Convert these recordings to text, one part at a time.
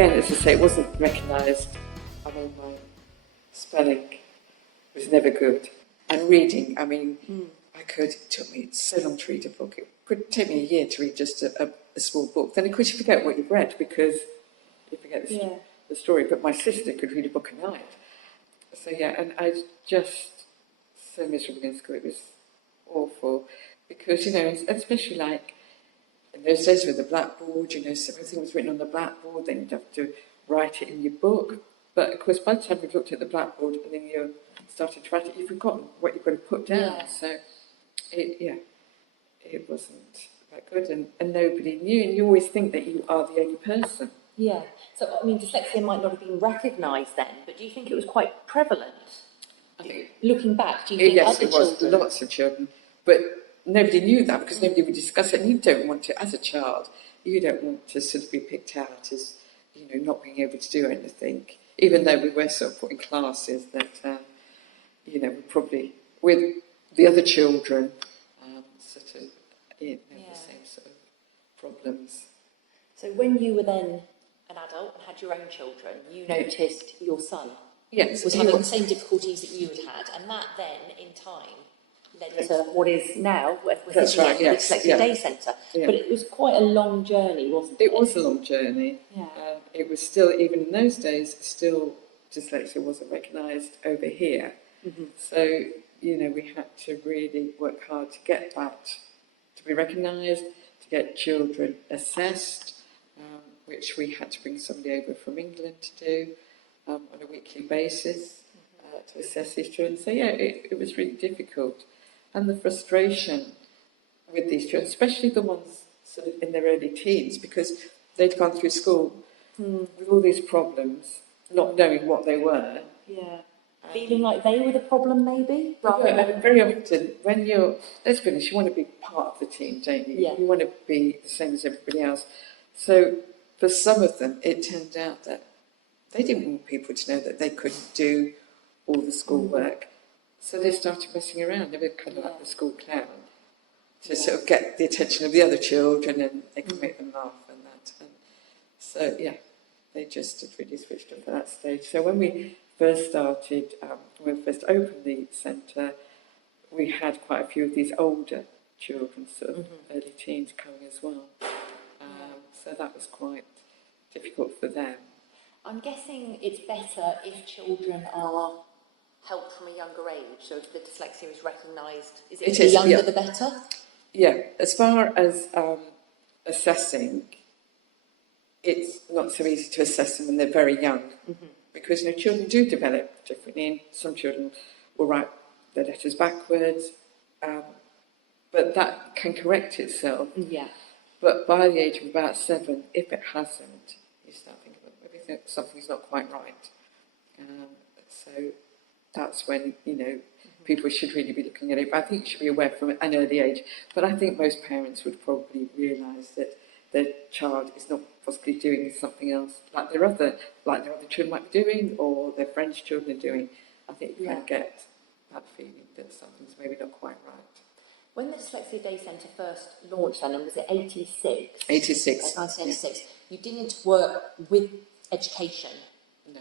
again, as I say, it wasn't recognised. I mean, my spelling was never good. And reading, I mean, it took me so long to read a book. It could take me a year to read just a small book. Then, of course, you forget what you've read because you forget the story. But my sister could read a book a night. So, yeah, and I was just so miserable in school. It was awful because, you know, especially like in those days with the blackboard, you know, so everything was written on the blackboard, then you'd have to write it in your book. But, of course, by the time you looked at the blackboard and then you started to write it, you've forgotten what you've got to put down. Yeah. So, it wasn't that good, and nobody knew, and you always think that you are the only person. Yeah. So, I mean, dyslexia might not have been recognised then, but do you think it was quite prevalent? I think, looking back, do you think yes, other it was children? lots of children, but nobody knew that because nobody would discuss it, and you don't want to, as a child, you don't want to sort of be picked out as, you know, not being able to do anything, even though we were sort of put in classes that, you know, were probably with the other children, sort of, you know, the same sort of problems. So when you were then an adult and had your own children, you noticed your son was having the same difficulties that you had, and that then, in time, led to what is now, the Dyslexia Day Centre. Yeah. But it was quite a long journey, wasn't it? It was a long journey. Yeah. It was still, even in those days, still dyslexia wasn't recognised over here. Mm-hmm. So, you know, we had to really work hard to get that to be recognised, to get children assessed, which we had to bring somebody over from England to do on a weekly basis to assess these children. So, yeah, it was really difficult. And the frustration with these children, especially the ones sort of in their early teens, because they'd gone through school with all these problems, not knowing what they were. Yeah. Feeling like they were the problem, maybe? Very often, when you're, let's be honest, you want to be part of the team, don't you? Yeah. You want to be the same as everybody else. So, for some of them, it turned out that they didn't want people to know that they couldn't do all the schoolwork. So they started messing around. They were kind of like the school clown to sort of get the attention of the other children, and they could make them laugh and that. And so, yeah, they just had really switched off at that stage. So when we first started, when we first opened the centre, we had quite a few of these older children, sort of early teens, coming as well. So that was quite difficult for them. I'm guessing it's better if children are helped from a younger age, so if the dyslexia is recognised, the younger the better? Yeah, as far as assessing, it's not so easy to assess them when they're very young, because, you know, children do develop differently, and some children will write their letters backwards, but that can correct itself. Yeah. But by the age of about 7, if it hasn't, you start thinking, maybe something's not quite right. So that's when, you know, people should really be looking at it. But I think you should be aware from an early age. But I think most parents would probably realise that their child is not possibly doing something else like their other children might be doing, or their friends' children are doing. I think you can get that feeling that something's maybe not quite right. When the Dyslexia Day Centre first launched, then, was it 86? 86. 1986. You didn't work with education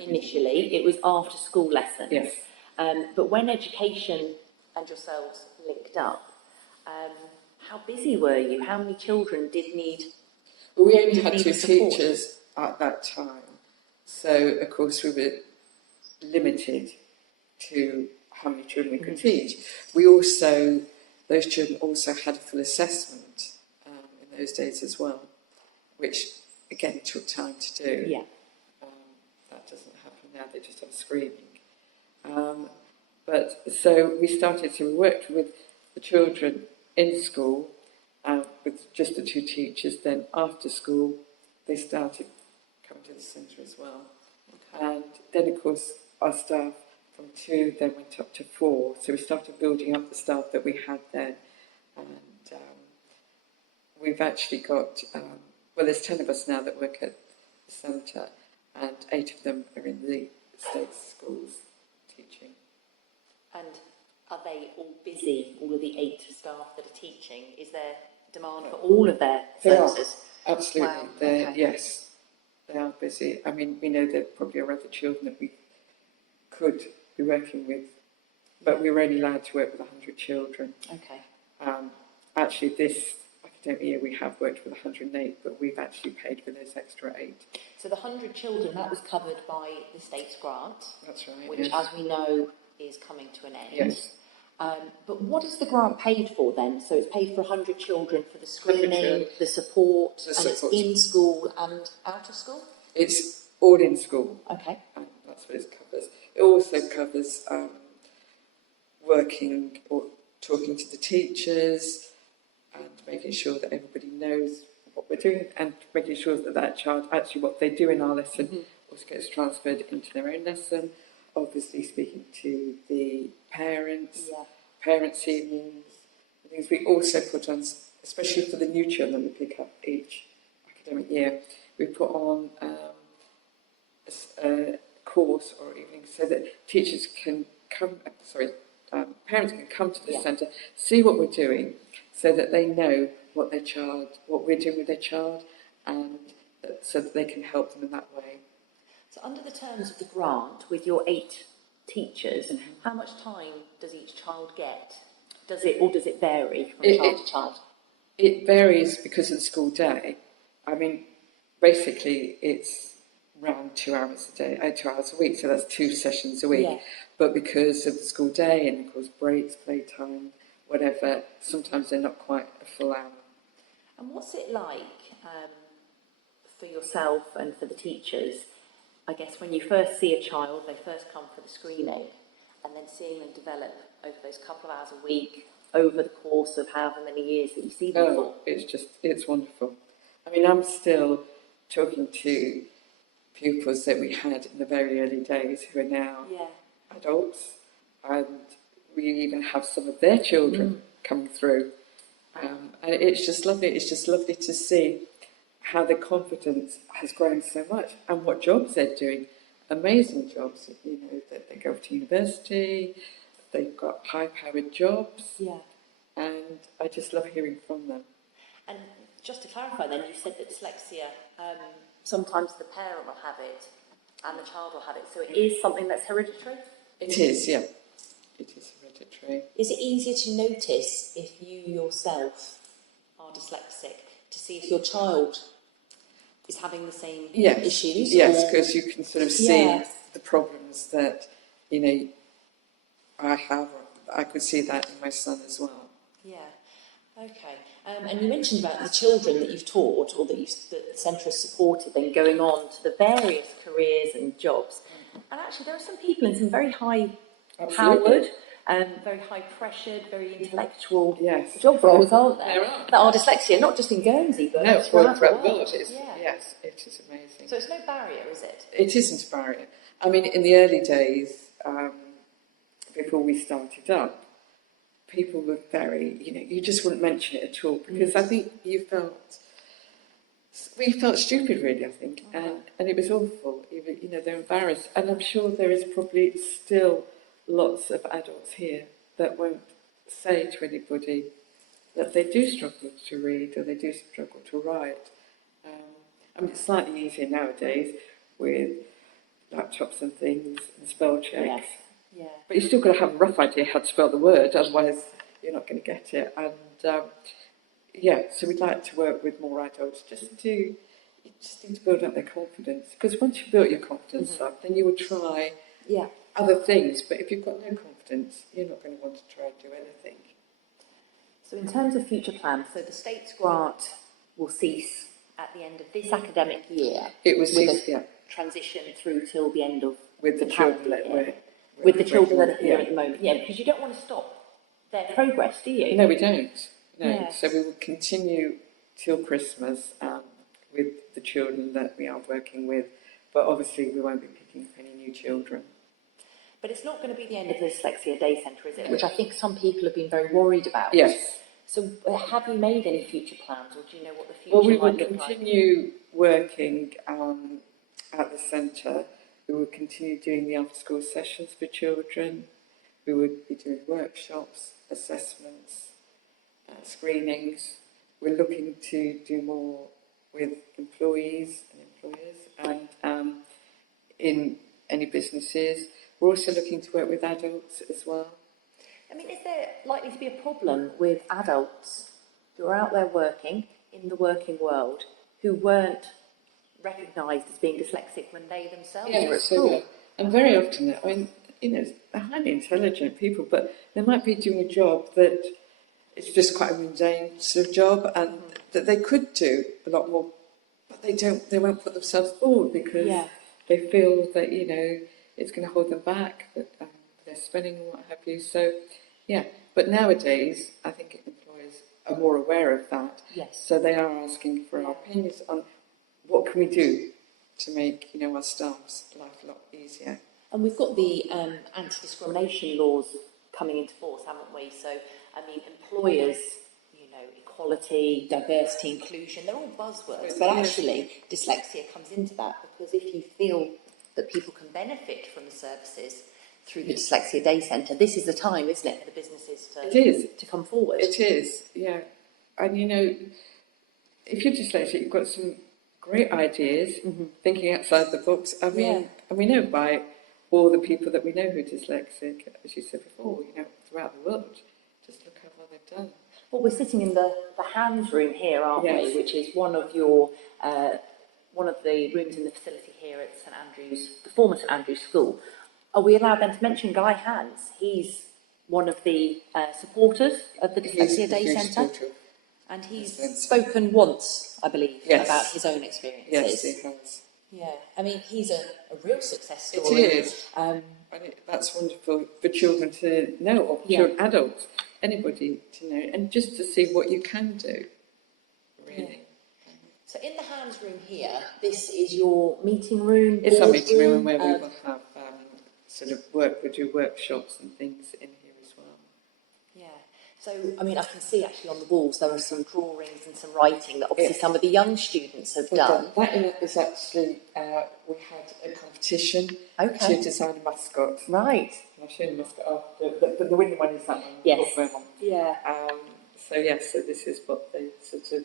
initially. It was after school lessons. Yes. But when education and yourselves linked up, how busy were you? How many children did need? Well, we only had 2 teachers at that time, so of course we were limited to how many children we could teach. Those children also had a full assessment in those days as well, which again took time to do. Yeah. That doesn't happen now, they just have screening. But so we worked with the children in school with just the 2 teachers. Then after school, they started coming to the centre as well. Okay. And then, of course, our staff from 2 then went up to 4. So we started building up the staff that we had then. And we've actually got, there's 10 of us now that work at the centre, and 8 of them are in the state schools teaching. And are they all busy, all of the 8 staff that are teaching? Is there demand for all of their services? Absolutely, yes. They are busy. I mean, we know there probably are other children that we could be working with, but we were only allowed to work with 100 children. Okay. Actually, this academic year we have worked with 108, but we've actually paid for those extra 8. So the 100 children, that was covered by the state's grant. That's right. Which, as we know, is coming to an end. Yes. But what is the grant paid for then? So it's paid for 100 children for the screening, the support, and it's in school and out of school? It's all in school. Okay. And that's what it covers. It also covers working or talking to the teachers and making sure that everybody knows what we're doing and making sure that that child, actually what they do in our lesson also gets transferred into their own lesson. Obviously speaking to the parents, parents' evenings, things we also put on, especially for the new children we pick up each academic year, we put on a course or evening so that teachers can come, parents can come to the centre, see what we're doing, so that they know what we're doing with their child, and so that they can help them in that way. So under the terms of the grant, with your 8 teachers, how much time does each child get? Does it vary from child to child? It varies because of the school day. I mean, basically it's around 2 hours a day, 2 hours a week, so that's 2 sessions a week. Yeah. But because of the school day and of course breaks, playtime, whatever, sometimes they're not quite a full hour. And what's it like for yourself and for the teachers? I guess when you first see a child, they first come for the screening, and then seeing them develop over those couple of hours a week, over the course of however many years that you see them for. It's wonderful. I mean, I'm still talking to pupils that we had in the very early days who are now adults, and we even have some of their children coming through. And it's just lovely. It's just lovely to see how their confidence has grown so much and what jobs they're doing. Amazing jobs, that they go to university, they've got high-powered jobs. Yeah. And I just love hearing from them. And just to clarify then, you said that dyslexia, sometimes the parent will have it and the child will have it. So it is something that's hereditary? It is, yeah. It is hereditary. Is it easier to notice if you yourself are dyslexic, to see if your child is having the same issues? Yes, because you can sort of see the problems that, I have. I could see that in my son as well. Yeah, okay. And you mentioned about the children that you've taught or that the centre has supported, then going on to the various careers and jobs. And actually there are some people in some very high-powered, very high-pressured, very intellectual job roles, aren't there? There are. That are dyslexia, not just in Guernsey, but throughout the world. Yes, it is amazing. So it's no barrier, is it? It isn't a barrier. I mean, in the early days, before we started up, people were very, you just wouldn't mention it at all, because I think we felt stupid, really, I think, and it was awful. They're embarrassed, and I'm sure there is probably still lots of adults here that won't say to anybody that they do struggle to read or they do struggle to write. I mean, it's slightly easier nowadays with laptops and things and spell checks. Yeah. But you've still got to have a rough idea how to spell the word, otherwise you're not going to get it. And so we'd like to work with more adults you just need to build up their confidence. Because once you've built your confidence up, then you will try other things. But if you've got no confidence, you're not going to want to try and do anything. So in terms of future plans, so the state's grant will cease at the end of this academic year. It was transition through till the end of with the children that are here at the moment. Yeah, because you don't want to stop their progress, do you? No, we don't. No. Yes. So we will continue till Christmas with the children that we are working with, but obviously we won't be picking up any new children. But it's not going to be the end of the Dyslexia Day Centre, is it? Which I think some people have been very worried about. Yes. So have you made any future plans, or do you know what the future might look like? Well, we will continue working at the centre. We will continue doing the after-school sessions for children. We would be doing workshops, assessments, screenings. We're looking to do more with employees and employers and in any businesses. We're also looking to work with adults as well. I mean, is there likely to be a problem with adults who are out there working in the working world who weren't recognised as being dyslexic when they themselves were at school? And very often, I mean, they're highly intelligent people, but they might be doing a job that it's just quite a mundane sort of job, and that they could do a lot more, but they won't put themselves forward because they feel that, it's going to hold them back, that they're spending and what have you. So, but nowadays, I think employers are more aware of that. Yes. So they are asking for our opinions on what can we do to make, our staff's life a lot easier. And we've got the anti-discrimination laws coming into force, haven't we? So, I mean, employers, equality, diversity, inclusion, they're all buzzwords, but actually dyslexia comes into that, because if you feel that people can benefit from the services through the Dyslexia Day Centre, this is the time, isn't it, for the businesses to come forward? It is, yeah. And, if you're dyslexic, you've got some great ideas, thinking outside the box. I mean, and we know by all the people that we know who are dyslexic, as you said before, throughout the world. Just look how well they've done. Well, we're sitting in the hands room here, aren't we? Which is one of the rooms in the facility here at St Andrews, the former St Andrews School. Are we allowed then to mention Guy Hans? He's one of the supporters of the Dyslexia Day Centre. And he's spoken once, I believe, about his own experiences. Yes, he has. Yeah, I mean, he's a real success story. It is. That's wonderful for children to know, or children, adults, anybody to know, and just to see what you can do, really. Yeah. So in the hands room here, this is your meeting room? It's our meeting room where we will have we'll do workshops and things in here as well. Yeah. So, I mean, I can see actually on the walls there are some drawings and some writing that obviously some of the young students have done. That is actually, we had a competition to design a mascot. Right. And I'll show you the mascot. The winning one is that one. Yes. Yeah. So this is what they sort of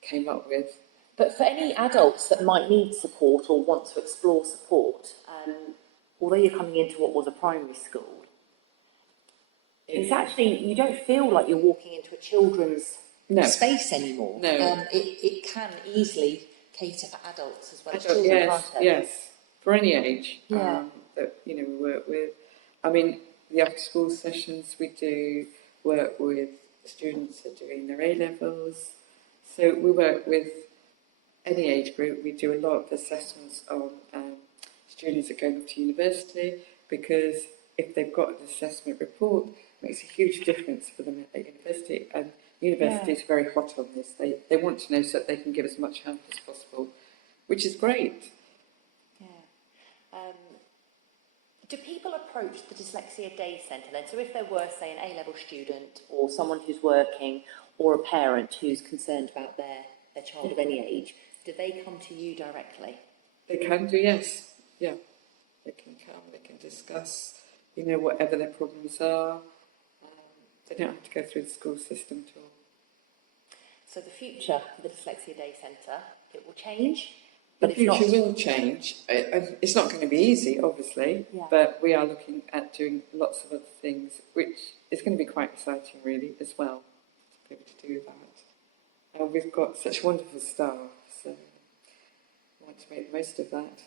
came up with. But for any adults that might need support or want to explore support, although you're coming into what was a primary school, it's actually, you don't feel like you're walking into a children's space anymore. No. It can easily cater for adults as well as children, can't it? Yes, for any age that we work with. I mean, the after-school sessions, we do work with students that are doing their A-levels. So we work with any age group. We do a lot of assessments on students that are going to university, because if they've got an assessment report, it makes a huge difference for them at university. And universities are very hot on this. They want to know so that they can give as much help as possible, which is great. Yeah. Do people approach the Dyslexia Day Centre then? So if there were, say, an A-level student or someone who's working or a parent who's concerned about their child of any age, do they come to you directly? They can do, yes. Yeah. They can come, they can discuss, whatever their problems are. They don't have to go through the school system at all. So the future for the Dyslexia Day Centre, it will change? The future will change. It's not going to be easy, obviously, but we are looking at doing lots of other things, which is going to be quite exciting, really, as well, to be able to do that. And we've got such wonderful staff, so I want to make the most of that.